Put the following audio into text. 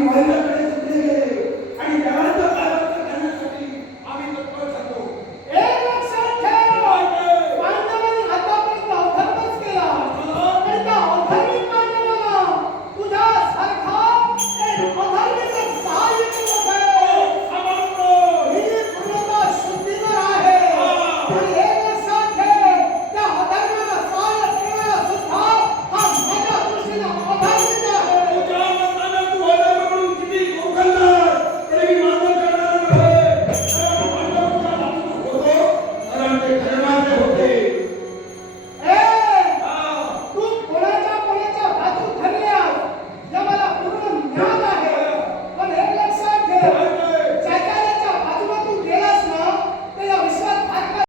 你们。